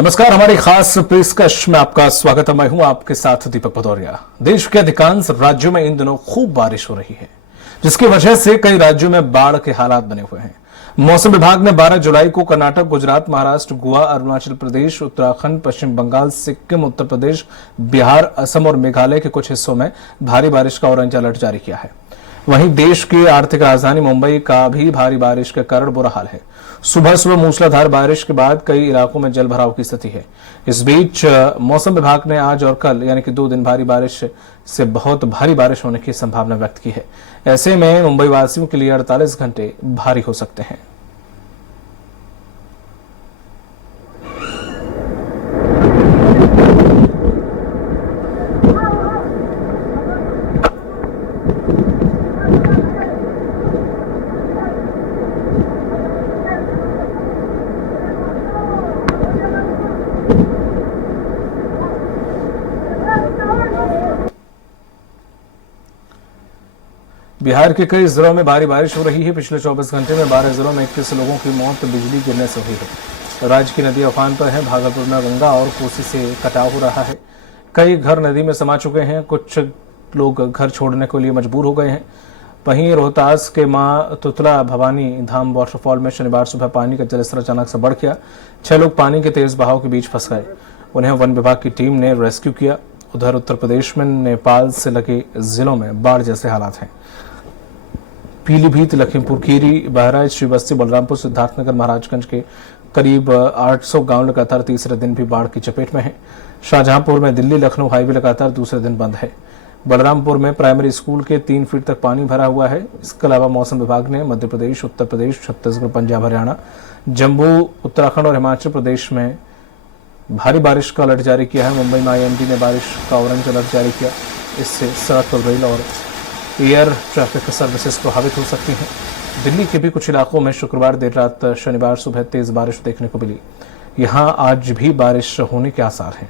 नमस्कार, हमारी खास पेशकश में आपका स्वागत है। मैं हूं आपके साथ दीपक भदौरिया। देश के अधिकांश राज्यों में इन दिनों खूब बारिश हो रही है, जिसकी वजह से कई राज्यों में बाढ़ के हालात बने हुए हैं। मौसम विभाग ने 12 जुलाई को कर्नाटक, गुजरात, महाराष्ट्र, गोवा, अरुणाचल प्रदेश, उत्तराखंड, पश्चिम बंगाल, सिक्किम, उत्तर प्रदेश, बिहार, असम और मेघालय के कुछ हिस्सों में भारी बारिश का ऑरेंज अलर्ट जारी किया है। वहीं देश की आर्थिक राजधानी मुंबई का भी भारी बारिश के कारण बुरा हाल है। सुबह सुबह मूसलाधार बारिश के बाद कई इलाकों में जलभराव की स्थिति है। इस बीच मौसम विभाग ने आज और कल यानी कि 2 दिन भारी बारिश से बहुत भारी बारिश होने की संभावना व्यक्त की है। ऐसे में मुंबई वासियों के लिए 48 घंटे भारी हो सकते हैं। बिहार के कई जिलों में भारी बारिश हो रही है। पिछले 24 घंटे में 12 जिलों में 21 लोगों की मौत बिजली गिरने से हुई है। राज्य की नदी उफान पर है। भागलपुर में गंगा और कोसी से कटाव हो रहा है। कई घर नदी में समा चुके हैं। कुछ लोग घर छोड़ने के लिए मजबूर हो गए हैं। वहीं रोहतास के मां तुतला भवानी धाम वाटरफॉल में शनिवार सुबह पानी का जलस्तर अचानक से बढ़ गया। 6 लोग पानी के तेज बहाव के बीच फंस गए। उन्हें वन विभाग की टीम ने रेस्क्यू किया। उधर उत्तर प्रदेश में नेपाल से लगे जिलों में बाढ़ जैसे हालात हैं। पीलीभीत, लखीमपुर खीरी, बहराइच, श्रीबस्ती, बलरामपुर, सिद्धार्थनगर, महाराजगंज के करीब 800 गांव लगातार तीसरे दिन भी बाढ़ की चपेट में है। शाहजहांपुर में दिल्ली लखनऊ हाईवे लगातार दूसरे दिन बंद है। बलरामपुर में प्राइमरी स्कूल के 3 फीट तक पानी भरा हुआ है। इसके अलावा मौसम विभाग ने मध्य प्रदेश, उत्तर प्रदेश, छत्तीसगढ़, पंजाब, हरियाणा, जम्मू, उत्तराखंड और हिमाचल प्रदेश में भारी बारिश का अलर्ट जारी किया है। मुंबई में IMD ने बारिश का ऑरेंज अलर्ट जारी किया। इससे सड़क, रेल और एयर ट्रैफिक सर्विसेज प्रभावित हो सकती हैं। दिल्ली के भी कुछ इलाकों में शुक्रवार देर रात, शनिवार सुबह तेज बारिश देखने को मिली। यहां आज भी बारिश होने के आसार हैं।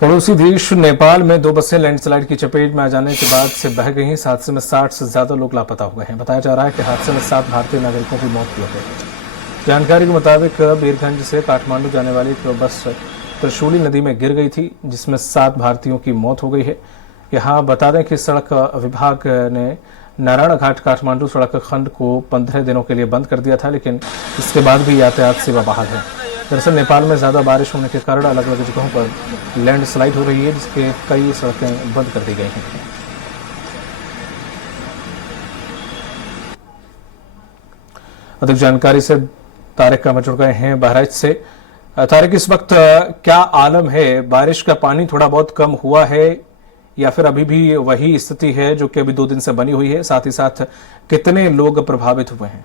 पड़ोसी देश नेपाल में 2 बसें लैंडस्लाइड की चपेट में आ जाने के बाद से बह गई। इस हादसे में 60 से ज्यादा लोग लापता हो गए हैं। बताया जा रहा है कि हादसे में 7 भारतीय नागरिकों की मौत हो गई। जानकारी के मुताबिक बीरगंज से काठमांडू जाने वाली एक बस त्रिशूली नदी में गिर गई थी, जिसमें 7 भारतीयों की मौत हो गई है। यहाँ बता दें कि सड़क विभाग ने नारायण घाट काठमांडू सड़क खंड को 15 दिनों के लिए बंद कर दिया था, लेकिन इसके बाद भी यातायात सेवा बहाल है। दरअसल नेपाल में ज्यादा बारिश होने के कारण अलग अलग जगहों पर लैंडस्लाइड हो रही है, जिसके कई सड़कें बंद कर दी गई हैं। अधिक जानकारी से तारिक अहमद जुड़ गए हैं बहराइच से। तारिक, इस वक्त क्या आलम है? बारिश का पानी थोड़ा बहुत कम हुआ है या फिर अभी भी वही स्थिति है जो कि अभी 2 दिन से बनी हुई है? साथ ही साथ कितने लोग प्रभावित हुए हैं?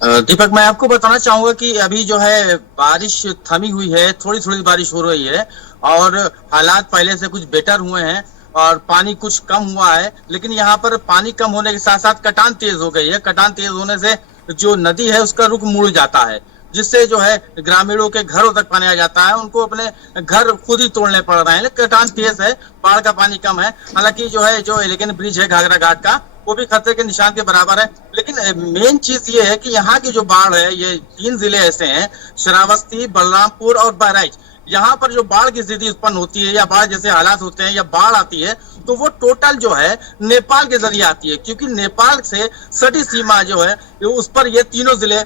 दीपक, मैं आपको बताना चाहूंगा कि अभी जो है बारिश थमी हुई है। थोड़ी थोड़ी बारिश हो रही है और हालात पहले से कुछ बेटर हुए हैं और पानी कुछ कम हुआ है। लेकिन यहाँ पर पानी कम होने के साथ साथ कटान तेज हो गई है। कटान तेज होने से जो नदी है उसका रुख मुड़ जाता है, जिससे जो है ग्रामीणों के घरों तक पानी आ जाता है। उनको अपने घर खुद ही तोड़ने पड़ रहे हैं। कटान तेज है, बाढ़ का पानी कम है। हालांकि जो है जो एलिगेंट ब्रिज है घाघरा घाट का, वो भी खतरे के निशान के बराबर है। लेकिन मेन चीज ये है कि यहाँ की जो बाढ़ है, ये 3 जिले ऐसे हैं, श्रावस्ती, बलरामपुर और बहराइच। यहाँ पर जो बाढ़ की स्थिति उत्पन्न होती है या बाढ़ जैसे हालात होते हैं या बाढ़ आती है, तो वो टोटल जो है नेपाल के जरिए आती है, क्योंकि नेपाल से सटी सीमा जो है उस पर ये तीनों जिले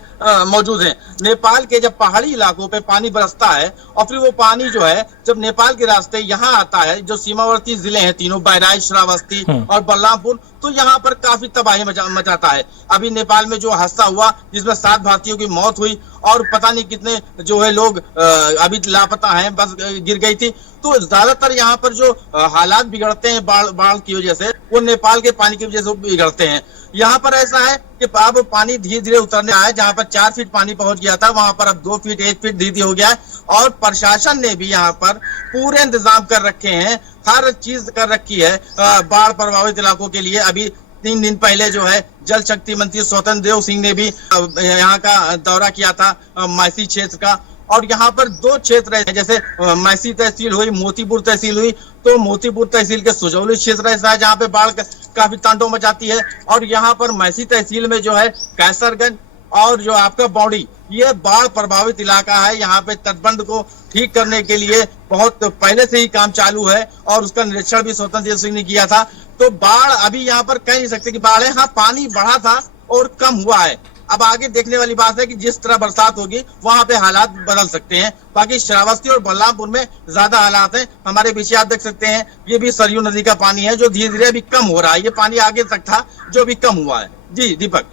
मौजूद हैं। नेपाल के जब पहाड़ी इलाकों पे पानी बरसता है और फिर वो पानी जो है जब नेपाल के रास्ते यहाँ आता है, जो सीमावर्ती जिले हैं तीनों, बहराइच, श्रावस्ती और बलरामपुर, तो यहाँ पर काफी तबाही मचाता है। अभी नेपाल में जो हादसा हुआ जिसमें 7 भारतीयों की मौत हुई और पता नहीं कितने जो है लोग अभी लापता हैं, बस गिर गई थी। तो ज्यादातर यहाँ पर जो हालात बिगड़ते हैं बाढ़ की वजह से, वो नेपाल के पानी की वजह से बिगड़ते हैं। यहाँ पर ऐसा है कि अब पानी धीरे धीरे उतरने आया। जहाँ पर 4 फीट पानी पहुंच गया था, वहां पर अब 2 फीट 1 फीट धीरे धीरे हो गया है। और प्रशासन ने भी यहाँ पर पूरे इंतजाम कर रखे हैं, हर चीज कर रखी है बाढ़ प्रभावित इलाकों के लिए। अभी 3 दिन पहले जो है जल शक्ति मंत्री स्वतंत्र देव सिंह ने भी यहाँ का दौरा किया था, मैसी क्षेत्र का, और यहाँ पर दो क्षेत्र है, जैसे मैसी तहसील हुई, मोतीपुर तहसील हुई। तो मोतीपुर तहसील के सुजौली क्षेत्र ऐसा है जहाँ पे बाढ़ काफी तांडव मचाती है, और यहाँ पर मैसी तहसील में जो है कैसरगंज और जो आपका बौड़ी, ये बाढ़ प्रभावित इलाका है। यहाँ पे तटबंध को ठीक करने के लिए बहुत पहले से ही काम चालू है, और उसका निरीक्षण भी स्वतंत्र देव सिंह ने किया था। तो बाढ़ अभी यहाँ पर कह नहीं सकते कि बाढ़ है, हाँ पानी बढ़ा था और कम हुआ है। अब आगे देखने वाली बात है कि जिस तरह बरसात होगी वहां पे हालात बदल सकते हैं। बाकी श्रावस्ती और बलरामपुर में ज्यादा हालात हैं। हमारे पीछे आप देख सकते हैं, ये भी सरयू नदी का पानी है जो धीरे धीरे अभी कम हो रहा है। ये पानी आगे तक था जो अभी कम हुआ है। जी दीपक।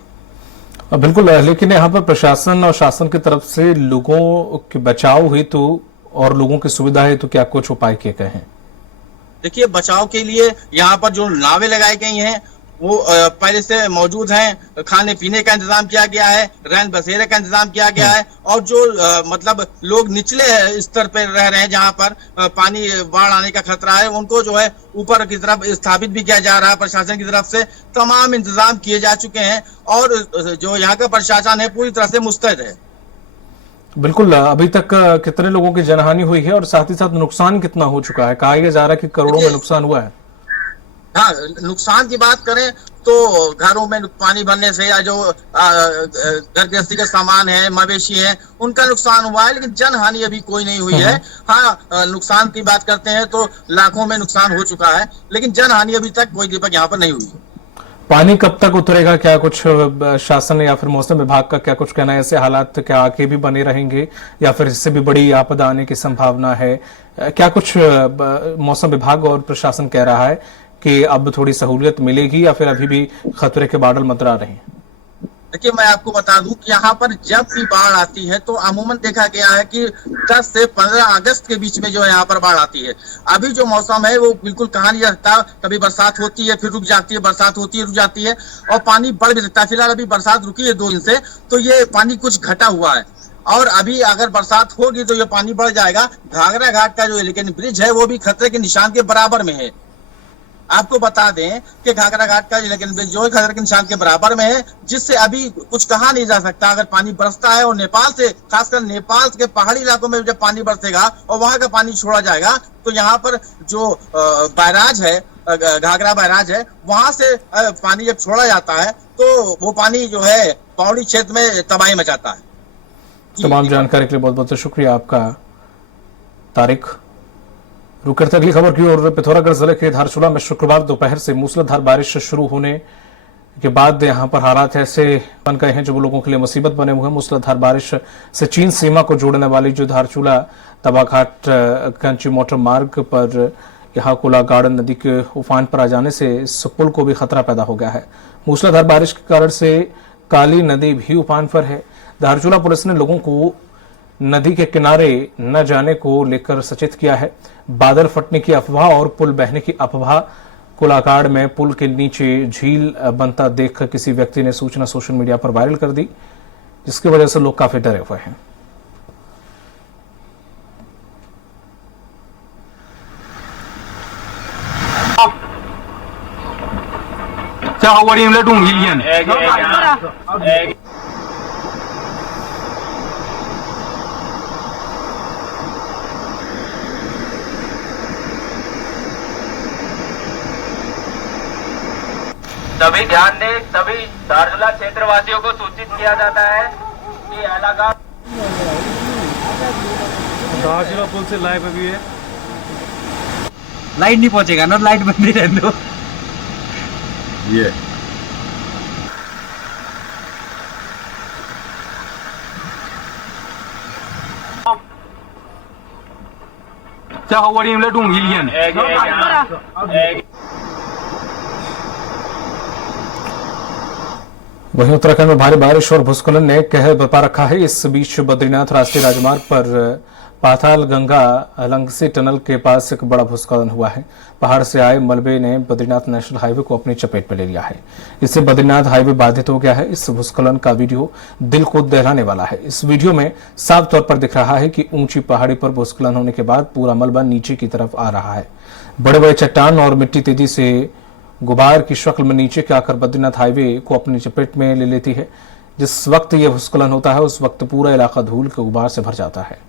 बिल्कुल, लेकिन यहाँ पर प्रशासन और शासन की तरफ से लोगों के बचाव हेतु और लोगों की सुविधा हेतु क्या कुछ उपाय किए गए हैं? देखिए, बचाव के लिए यहाँ पर जो नावें लगाई गई हैं वो पहले से मौजूद हैं। खाने पीने का इंतजाम किया गया है, रैन बसेरे का इंतजाम किया गया है, और जो मतलब लोग निचले स्तर पर रह रहे हैं जहां पर पानी बाढ़ आने का खतरा है, उनको जो है ऊपर की तरफ स्थापित भी किया जा रहा है। प्रशासन की तरफ से तमाम इंतजाम किए जा चुके हैं, और जो यहाँ का प्रशासन है पूरी तरह से मुस्तैद है। बिल्कुल, अभी तक कितने लोगों की जनहानि हुई है और साथ ही साथ नुकसान कितना हो चुका है? कहा जा रहा है कि करोड़ों में नुकसान हुआ है। हाँ, नुकसान की बात करें तो घरों में पानी भरने से या जो घर गृहस्थी का सामान है, मवेशी है, उनका नुकसान हुआ है, लेकिन जनहानि अभी कोई नहीं हुई है। हाँ, नुकसान की बात करते हैं तो लाखों में नुकसान हो चुका है, लेकिन जनहानि अभी तक कोई दीपक यहाँ पर नहीं हुई है। पानी कब तक उतरेगा? क्या कुछ शासन या फिर मौसम विभाग का क्या कुछ कहना है? ऐसे हालात क्या आगे भी बने रहेंगे या फिर इससे भी बड़ी आपदा आने की संभावना है? क्या कुछ मौसम विभाग और प्रशासन कह रहा है कि अब थोड़ी सहूलियत मिलेगी या फिर अभी भी खतरे के बादल मंडरा रहे हैं? देखिए, मैं आपको बता दूं कि यहाँ पर जब भी बाढ़ आती है तो अमूमन देखा गया है कि 10 से 15 अगस्त के बीच में जो है यहाँ पर बाढ़ आती है। अभी जो मौसम है वो बिल्कुल कहा नहीं रहता, कभी बरसात होती है फिर रुक जाती है, बरसात होती है रुक जाती है, और पानी बढ़ भी सकता है। फिलहाल अभी बरसात रुकी है 2 दिन से, तो ये पानी कुछ घटा हुआ है, और अभी अगर बरसात होगी तो ये पानी बढ़ जाएगा। घाघरा घाट का जो एलिगेंट ब्रिज है वो भी खतरे के निशान के बराबर में है। आपको बता दें कि घाघरा घाट का एलिगेंट ब्रिज जो है खतरे के निशान के बराबर में है, जिससे अभी कुछ कहा नहीं जा सकता। अगर पानी बरसता है और नेपाल से, खासकर नेपाल के पहाड़ी इलाकों में जब पानी बरसेगा और वहां का पानी छोड़ा जाएगा, तो यहाँ पर जो बैराज है, घाघरा बैराज है, वहां से पानी जब छोड़ा जाता है तो वो पानी जो है पौड़ी क्षेत्र में तबाही मचाता है। तमाम जानकारी के लिए बहुत बहुत शुक्रिया आपका तारिक। रुक करते अगली खबर की ओर। पिथौरागढ़ जिले के धारचूला में शुक्रवार दोपहर से मूसलाधार बारिश शुरू होने के बाद यहां पर हालात ऐसे बन गए हैं जो लोगों के लिए मुसीबत बने हुए हैं। मूसलाधार बारिश से चीन सीमा को जोड़ने वाली जो धारचूला तबाघाट कंची मोटर मार्ग पर यहाँ कोलागाड़ नदी के उफान पर आ जाने से इस पुल को भी खतरा पैदा हो गया है। मूसलाधार बारिश के कारण से काली नदी भी उफान पर है। धारचूला पुलिस ने लोगों को नदी के किनारे न जाने को लेकर सचेत किया है। बादल फटने की अफवाह और पुल बहने की अफवाह कोलागाड़ में पुल के नीचे झील बनता देखकर किसी व्यक्ति ने सूचना सोशल मीडिया पर वायरल कर दी, जिसकी वजह से लोग काफी डरे हुए हैं। सभी ध्यान दें, सभी धारचूला क्षेत्र वासियों को सूचित किया जाता है कि इलाका धारचूला पुल से लाइव अभी है। लाइट नहीं पहुंचेगा ना, लाइट बंद ही रहने दो। ये वहीं उत्तराखंड में भारी बारिश और भूस्खलन ने कहर बरपा रखा है। इस बीच बद्रीनाथ राष्ट्रीय राजमार्ग पर पाताल गंगा लंगसी टनल के पास एक बड़ा भूस्खलन हुआ है। पहाड़ से आए मलबे ने बद्रीनाथ नेशनल हाईवे को अपनी चपेट में ले लिया है। इससे बद्रीनाथ हाईवे बाधित हो गया है। इस भूस्खलन का वीडियो दिल को दहलाने वाला है। इस वीडियो में साफ तौर पर दिख रहा है कि ऊंची पहाड़ी पर भूस्खलन होने के बाद पूरा मलबा नीचे की तरफ आ रहा है। बड़े बड़े चट्टान और मिट्टी तेजी से गुबार की शक्ल में नीचे के आकर बद्रीनाथ हाईवे को अपनी चपेट में ले लेती है। जिस वक्त ये भूस्खलन होता है उस वक्त पूरा इलाका धूल के गुबार से भर जाता है।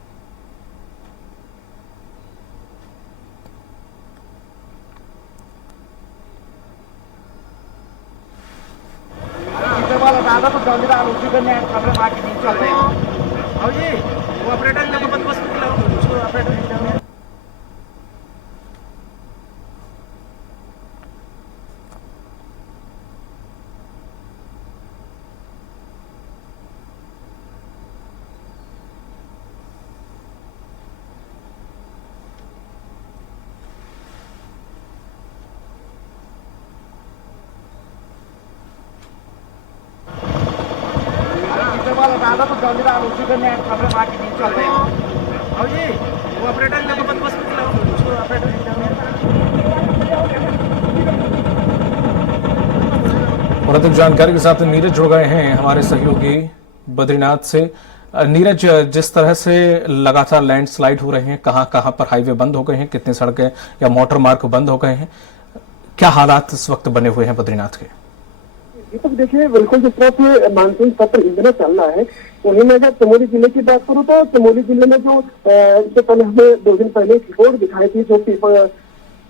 और अधिक जानकारी के साथ नीरज जुड़ गए हैं हमारे सहयोगी बद्रीनाथ से। नीरज, जिस तरह से लगातार लैंडस्लाइड हो रहे हैं, कहां कहां पर हाईवे बंद हो गए हैं, कितनी सड़कें या मोटर मार्ग बंद हो गए हैं, क्या हालात इस वक्त बने हुए हैं बद्रीनाथ के? दीपक देखिए, बिल्कुल जिस तरह से मानसून सत्र इस दिनों चल रहा है, वहीं मैं अगर चमोली जिले की बात करूं तो चमोली जिले में जो इससे पहले हमें 2 दिन पहले एक रिपोर्ट दिखाई थी जो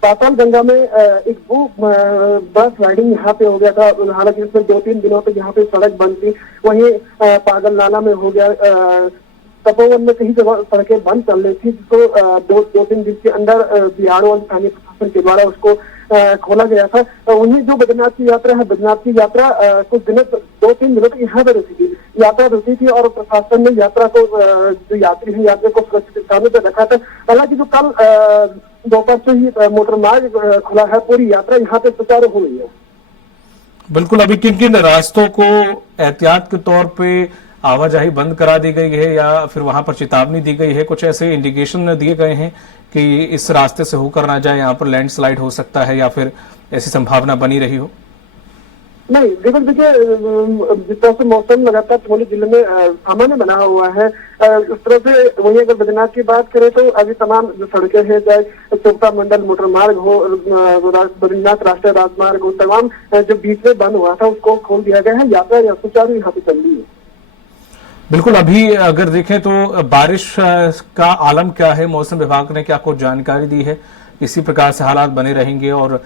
पाताल गंगा में एक वो बस राइडिंग यहाँ पे हो गया था। हालांकि इसमें 2-3 दिनों तक यहाँ पे सड़क बंद थी। वहीं पागल नाला में हो गया, तपोवन में कई जगह सड़कें बंद चल रही थी, जिसको 2-3 दिन के अंदर बिहार और स्थानीय प्रशासन के द्वारा उसको खोला गया था। वहीं जो बद्रीनाथ की यात्रा है, बद्रीनाथ की यात्रा कुछ दिनों 2-3 दिनों तक यहाँ पे रुकी थी, यात्रा रुकी थी और प्रशासन ने यात्रा को जो यात्री है यात्रा को सुरक्षित स्थानों पर रखा था। हालांकि जो कल दोपहर से ही मोटर मार्ग खुला है, पूरी यात्रा यहाँ पे सुचारू हो रही है। बिल्कुल, अभी किन किन रास्तों को एहतियात के तौर पे आवाजाही बंद करा दी गई है या फिर वहां पर चेतावनी दी गई है? कुछ ऐसे इंडिकेशन दिए गए हैं कि इस रास्ते से होकर ना जाए, यहाँ पर लैंडस्लाइड हो सकता है या फिर ऐसी संभावना बनी रही हो? नहीं, देखिए जिस तरह से मौसम लगातार चमोली जिले में सामान्य बना हुआ है, इस तरह से वहीं अगर बद्रीनाथ की बात करें तो अभी तमाम जो सड़कें हैं, चाहे चोपता मंडल मोटर मार्ग हो, बद्रीनाथ राष्ट्रीय राजमार्ग हो, तमाम जो बीच में बंद हुआ था उसको खोल दिया गया है। यात्रा सुचारू यहाँ पे चल रही है। बिल्कुल, अभी अगर देखें तो बारिश का आलम क्या है? मौसम विभाग ने क्या कुछ जानकारी दी है? इसी प्रकार से हालात बने रहेंगे और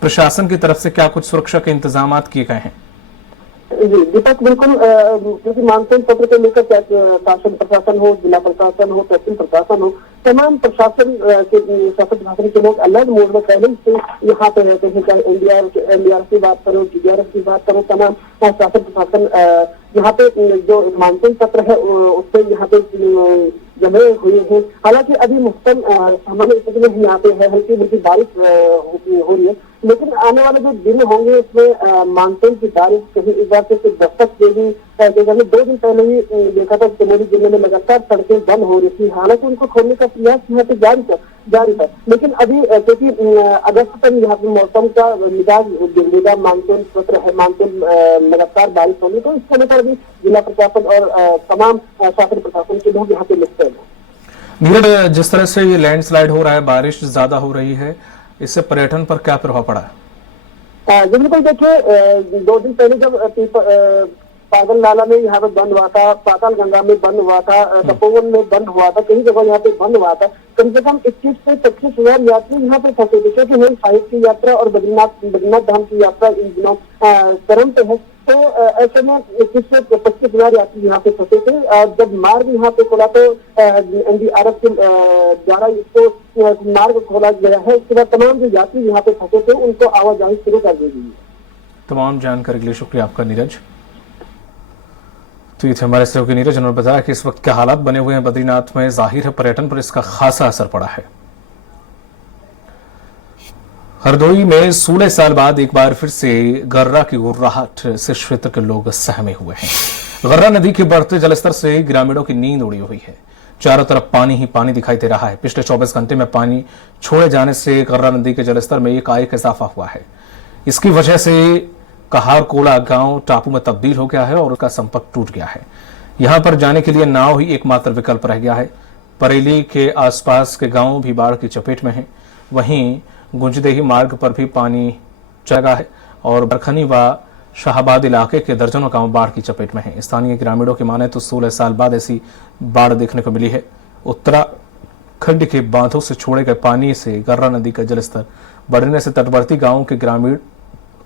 प्रशासन की तरफ से क्या कुछ सुरक्षा के इंतजाम किए गए हैं? जी दीपक, बिल्कुल, क्योंकि मानसून सत्र को लेकर शासन प्रशासन हो, जिला प्रशासन हो, तहसील प्रशासन हो, तमाम प्रशासन के लोग अलर्ट मोड में पहले से यहाँ पे रहते हैं। चाहे एनडीआरएफ की बात करो, जीडीआरएफ की बात करो, तमाम शासन प्रशासन यहाँ पे जो मानसून सत्र है उससे यहाँ पे जमे हुए हैं। हालांकि अभी मौसम सामान्य स्थिति में यहाँ पे है, हल्की हल्की बारिश हो रही है, लेकिन आने वाले जो दिन होंगे उसमें मानसून की बारिश कहीं इस बार से कुछ दस्तक देगी। जैसे 2 दिन पहले ही देखा था चमोली जिले में लगातार सड़कें बंद हो रही थी, हालांकि उनको खोलने का प्रयास यहाँ पे जारी था, लेकिन अभी क्योंकि अगस्त तक यहाँ पे मौसम का मिजाज बिगड़ेगा, मानसून सत्र है, मानसून लगातार बारिश होगी, तो इसको लेकर भी जिला प्रशासन और तमाम शासन प्रशासन के लोग यहाँ पे लिखते हैं। नीरज, जिस तरह से ये लैंडस्लाइड हो रहा है, बारिश ज्यादा हो रही है, इससे पर्यटन पर क्या प्रभाव पड़ा है? बिल्कुल, देखिए 2 दिन पहले जब पागल नाला में यहाँ पे बंद हुआ था, पाताल गंगा में बंद हुआ था, तपोवन में बंद हुआ था, कई जगह यहाँ पे बंद हुआ था, कम से कम 21 से 25 हजार यात्री यहाँ पे फंसे थे, क्योंकि हमारी साहिब की यात्रा और बद्रीनाथ धाम की यात्रा इन दिनों चरम पे है। तो ऐसे में 21 से 25 हजार यात्री यहाँ पे फंसे थे। जब मार्ग यहाँ पे खोला तो एनडीआरएफ के द्वारा इसको मार्ग खोला गया है, उसके बाद तमाम जो यात्री यहाँ पे फंसे थे उनको आवाजाही शुरू कर दी गई है। तमाम जानकारी के लिए शुक्रिया आपका नीरज। तो ये थे हमारे सहयोगी नीरज, उन्होंने बताया कि इस वक्त क्या हालात बने हुए हैं बद्रीनाथ में। जाहिर है पर्यटन पर इसका खासा असर पड़ा है। हरदोई में 16 साल बाद एक बार फिर से गर्रा की गुर्राहट से क्षेत्र के लोग सहमे हुए हैं। गर्रा नदी के बढ़ते जलस्तर से ग्रामीणों की नींद उड़ी हुई है। चारों तरफ पानी ही पानी दिखाई दे रहा है। पिछले 24 घंटे में पानी छोड़े जाने से गर्रा नदी के जलस्तर में एकाएक इजाफा हुआ है। इसकी वजह से कहार कोला गांव टापू में तब्दील हो गया है और उसका संपर्क टूट गया है। यहां पर जाने के लिए नाव ही एकमात्र विकल्प रह गया है। बरेली के आसपास के गांव भी बाढ़ की चपेट में हैं। वहीं गुंजदेही मार्ग पर भी पानी चला है और बरखनी व शाहबाद इलाके के दर्जनों गांव बाढ़ की चपेट में हैं। स्थानीय ग्रामीणों की माने तो 16 साल बाद ऐसी बाढ़ देखने को मिली है। उत्तराखंड के बांधों से छोड़े गए पानी से गर्रा नदी का जलस्तर बढ़ने से तटवर्ती गांवों के ग्रामीण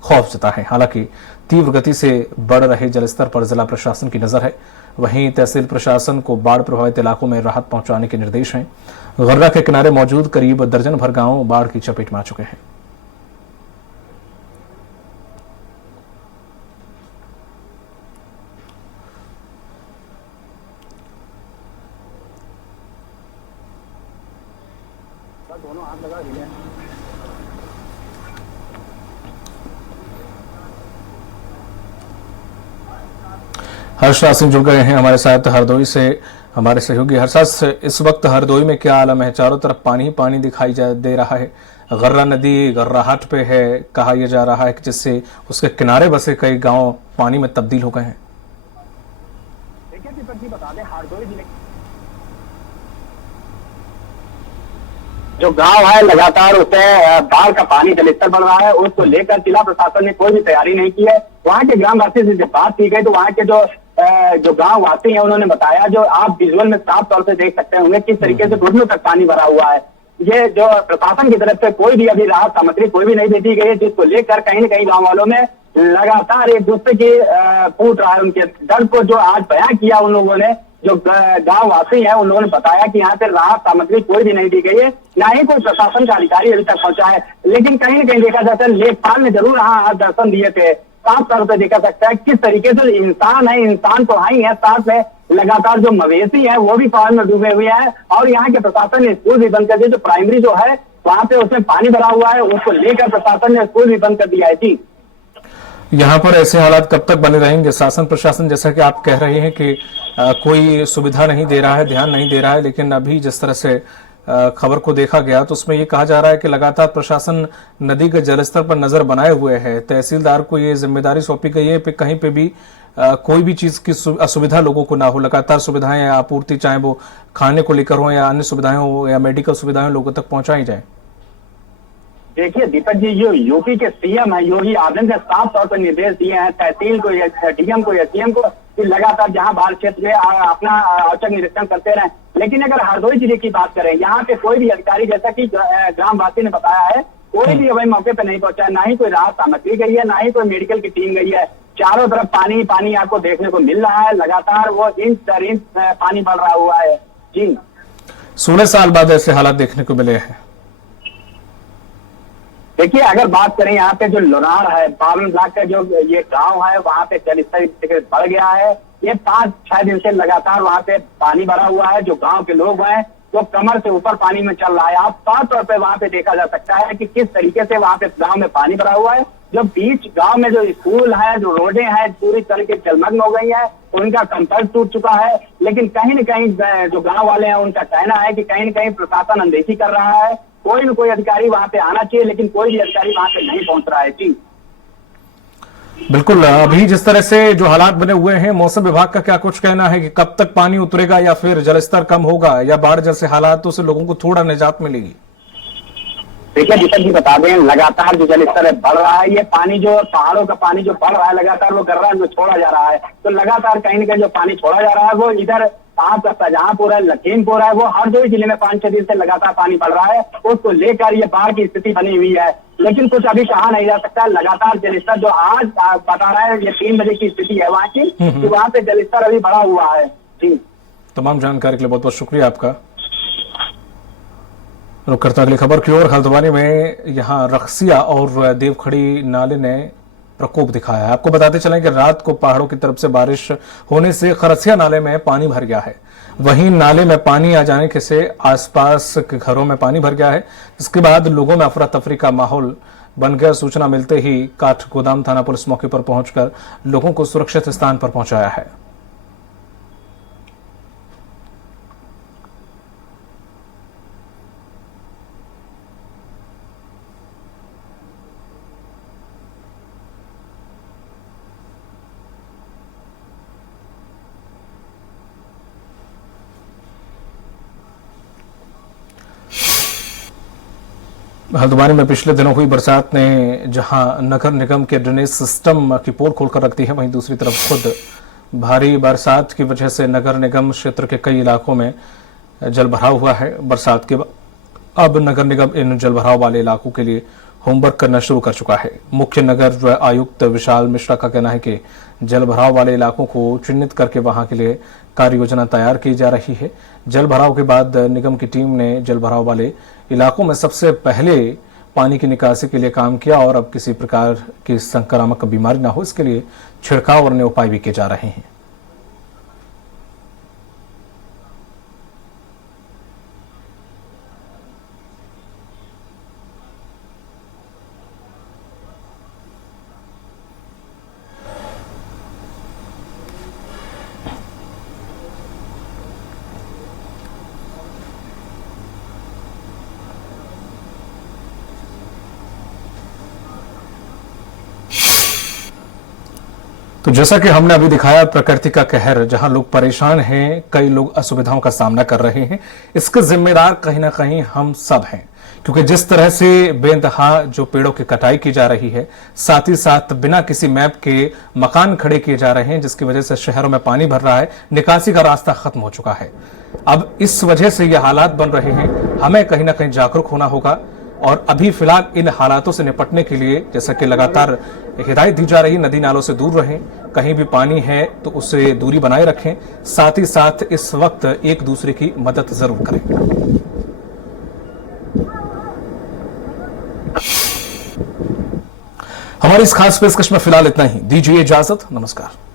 खौफ जता है। हालांकि तीव्र गति से बढ़ रहे जलस्तर पर जिला प्रशासन की नजर है। वहीं तहसील प्रशासन को बाढ़ प्रभावित इलाकों में राहत पहुंचाने के निर्देश हैं। गर्रा के किनारे मौजूद करीब दर्जन भर गांव बाढ़ की चपेट में आ चुके हैं। हर्षराज सिंह जुड़ गए हैं हमारे साथ हरदोई से, हमारे सहयोगी। हर्षराज, इस वक्त हरदोई में क्या आलम है? चारों तरफ पानी ही पानी दिखाई दे रहा है। गर्रा नदी गर्राहट पे है, कहा यह जा रहा है कि जिससे उसके किनारे बसे कई गांव पानी में तब्दील हो गए हैं। देखिए दीपक जी, बता दें हरदोई जिले जो गांव है लगातार उससे बाढ़ का पानी जलस्तर बढ़ रहा है। उसको लेकर जिला प्रशासन ने कोई भी तैयारी नहीं की है। वहाँ के ग्रामवासी से जब बात की गई तो वहाँ के जो गांव वासी हैं उन्होंने बताया, जो आप विजुअल में साफ तौर से देख सकते होंगे किस तरीके से घुटनों तक पानी भरा हुआ है। ये जो प्रशासन की तरफ से कोई भी अभी राहत सामग्री कोई भी नहीं दे दी गई है, जिसको लेकर कहीं न कहीं गाँव वालों में लगातार एक दूसरे की फूट रहा है। उनके दर्द को जो आज बयां किया उन लोगों ने, जो गांव वासी हैं उन लोगों ने बताया कि यहाँ पे राहत सामग्री कोई भी नहीं दी गई है, ना ही कोई प्रशासन का अधिकारी अभी तक पहुंचा है। लेकिन कहीं न कहीं देखा जाता है लेखपाल ने जरूर यहाँ दर्शन दिए थे। साफ तौर पर देखा सकता है किस तरीके से इंसान है, इंसान तो है ही है, साथ में लगातार जो मवेशी है वो भी पानी में डूबे हुए हैं। और यहाँ के प्रशासन ने स्कूल भी बंद कर दिया। जो प्राइमरी जो है वहाँ पे उसमें पानी भरा हुआ है, उसको लेकर प्रशासन ने स्कूल भी बंद कर दिया है। जी, यहाँ पर ऐसे हालात कब तक बने रहेंगे? शासन प्रशासन जैसा कि आप कह रहे हैं कि कोई सुविधा नहीं दे रहा है, ध्यान नहीं दे रहा है, लेकिन अभी जिस तरह से खबर को देखा गया तो उसमें ये कहा जा रहा है कि लगातार प्रशासन नदी के जलस्तर पर नजर बनाए हुए है। तहसीलदार को ये जिम्मेदारी सौंपी गई है कि कहीं पे भी कोई भी चीज की असुविधा लोगों को ना हो। लगातार सुविधाएं आपूर्ति, चाहे वो खाने को लेकर हो या अन्य सुविधाएं हो या मेडिकल सुविधाएं लोगों तक पहुंचाई जाए। देखिए दीपक जी, जो यूपी के सीएम है योगी आदित्यनाथ ने साफ तौर पर निर्देश दिए हैं तहसील को, डीएम को, एसडीएम को कि लगातार जहां बाढ़ क्षेत्र में अपना औचक निरीक्षण करते रहें। लेकिन अगर हरदोई जिले की बात करें, यहाँ पे कोई भी अधिकारी, जैसा कि ग्रामवासी ने बताया है, कोई भी अभी मौके पे नहीं पहुंचा है। ना ही कोई राहत सामग्री गई है, ना ही कोई मेडिकल की टीम गई है। चारों तरफ पानी पानी आपको देखने को मिल रहा है। लगातार वो इंच दर इंच पानी बढ़ रहा हुआ है। जी, 16 साल बाद ऐसे हालात देखने को मिले हैं। देखिए अगर बात करें यहाँ पे जो लोनार है, पावन ब्लॉक का जो ये गांव है, वहाँ पे जलस्तर बढ़ गया है। ये 5-6 दिन से लगातार वहाँ पे पानी भरा हुआ है। जो गांव के लोग हैं वो कमर से ऊपर पानी में चल रहा है। आप साफ तौर पे वहाँ पे देखा जा सकता है कि किस तरीके से वहाँ पे गांव में पानी भरा हुआ है। जो बीच गांव में जो स्कूल है, जो रोडें हैं, पूरी तरह के जलमग्न हो गई है, उनका संपर्क टूट चुका है। लेकिन कहीं न कहीं जो गाँव वाले हैं उनका कहना है कि कहीं न कहीं प्रशासन अनदेखी कर रहा है। कोई न कोई अधिकारी वहां पे आना चाहिए, लेकिन कोई भी अधिकारी वहां पे नहीं पहुंच रहा है। जी बिल्कुल, अभी जिस तरह से जो हालात बने हुए हैं, मौसम विभाग का क्या कुछ कहना है कि कब तक पानी उतरेगा या फिर जलस्तर कम होगा या बाढ़ जैसे हालातों से लोगों को थोड़ा निजात मिलेगी? देखिए दीपक जी, बता दें लगातार जो जलस्तर बढ़ रहा है, ये पानी जो पहाड़ों का पानी जो बढ़ रहा है लगातार वो गर्रा में छोड़ा जा रहा है। तो लगातार कहीं न कहीं जो पानी छोड़ा जा रहा है वो इधर आपका शाहजहांपुर है, लखीमपुर है, वो हरदोई जिले में 5-6 दिन से लगातार पानी बढ़ रहा है। उसको लेकर ये बाढ़ की स्थिति बनी हुई है। लेकिन कुछ अभी कहा नहीं जा सकता। लगातार जलस्तर जो आज बता रहा है, ये 3 बजे की स्थिति है वहाँ की, कि वहाँ पे जलस्तर अभी बढ़ा हुआ है। जी, तमाम जानकारी के लिए बहुत बहुत शुक्रिया आपका। रुक करता अगली खबर की ओर। हल्द्वानी में यहाँ रक्सिया और देवखड़ी नाले ने प्रकोप दिखाया है। आपको बताते चलें कि रात को पहाड़ों की तरफ से बारिश होने से खरसिया नाले में पानी भर गया है। वहीं नाले में पानी आ जाने के से आसपास के घरों में पानी भर गया है। इसके बाद लोगों में अफरा तफरी का माहौल बन गया। सूचना मिलते ही काठगोदाम थाना पुलिस मौके पर पहुंचकर लोगों को सुरक्षित स्थान पर पहुंचाया है। हल्द्वानी में पिछले दिनों हुई बरसात ने जहां नगर निगम के ड्रेनेज सिस्टम की पोल खोलकर रख दी है, वहीं दूसरी तरफ खुद भारी बरसात की वजह से नगर निगम क्षेत्र के कई इलाकों में जलभराव हुआ है। बरसात के बाद अब नगर निगम इन जलभराव वाले इलाकों के लिए होमवर्क करना शुरू कर चुका है। मुख्य नगर आयुक्त विशाल मिश्रा का कहना है कि जलभराव वाले इलाकों को चिन्हित करके वहां के लिए कार्य योजना तैयार की जा रही है। जलभराव के बाद निगम की टीम ने जलभराव वाले इलाकों में सबसे पहले पानी की निकासी के लिए काम किया और अब किसी प्रकार की संक्रामक बीमारी न हो, इसके लिए छिड़काव और अन्य उपाय भी किए जा रहे हैं। तो जैसा कि हमने अभी दिखाया, प्रकृति का कहर, जहां लोग परेशान हैं, कई लोग असुविधाओं का सामना कर रहे हैं, इसके जिम्मेदार कहीं ना कहीं हम सब हैं। क्योंकि जिस तरह से बेइंतहा जो पेड़ों की कटाई की जा रही है, साथ ही साथ बिना किसी मैप के मकान खड़े किए जा रहे हैं, जिसकी वजह से शहरों में पानी भर रहा है, निकासी का रास्ता खत्म हो चुका है। अब इस वजह से ये हालात बन रहे हैं, हमें कहीं ना कहीं जागरूक होना होगा। और अभी फिलहाल इन हालातों से निपटने के लिए जैसा कि लगातार हिदायत दी जा रही, नदी नालों से दूर रहें, कहीं भी पानी है तो उससे दूरी बनाए रखें, साथ ही साथ इस वक्त एक दूसरे की मदद जरूर करें। हमारी इस खास पेशकश में फिलहाल इतना ही। दीजिए इजाजत, नमस्कार।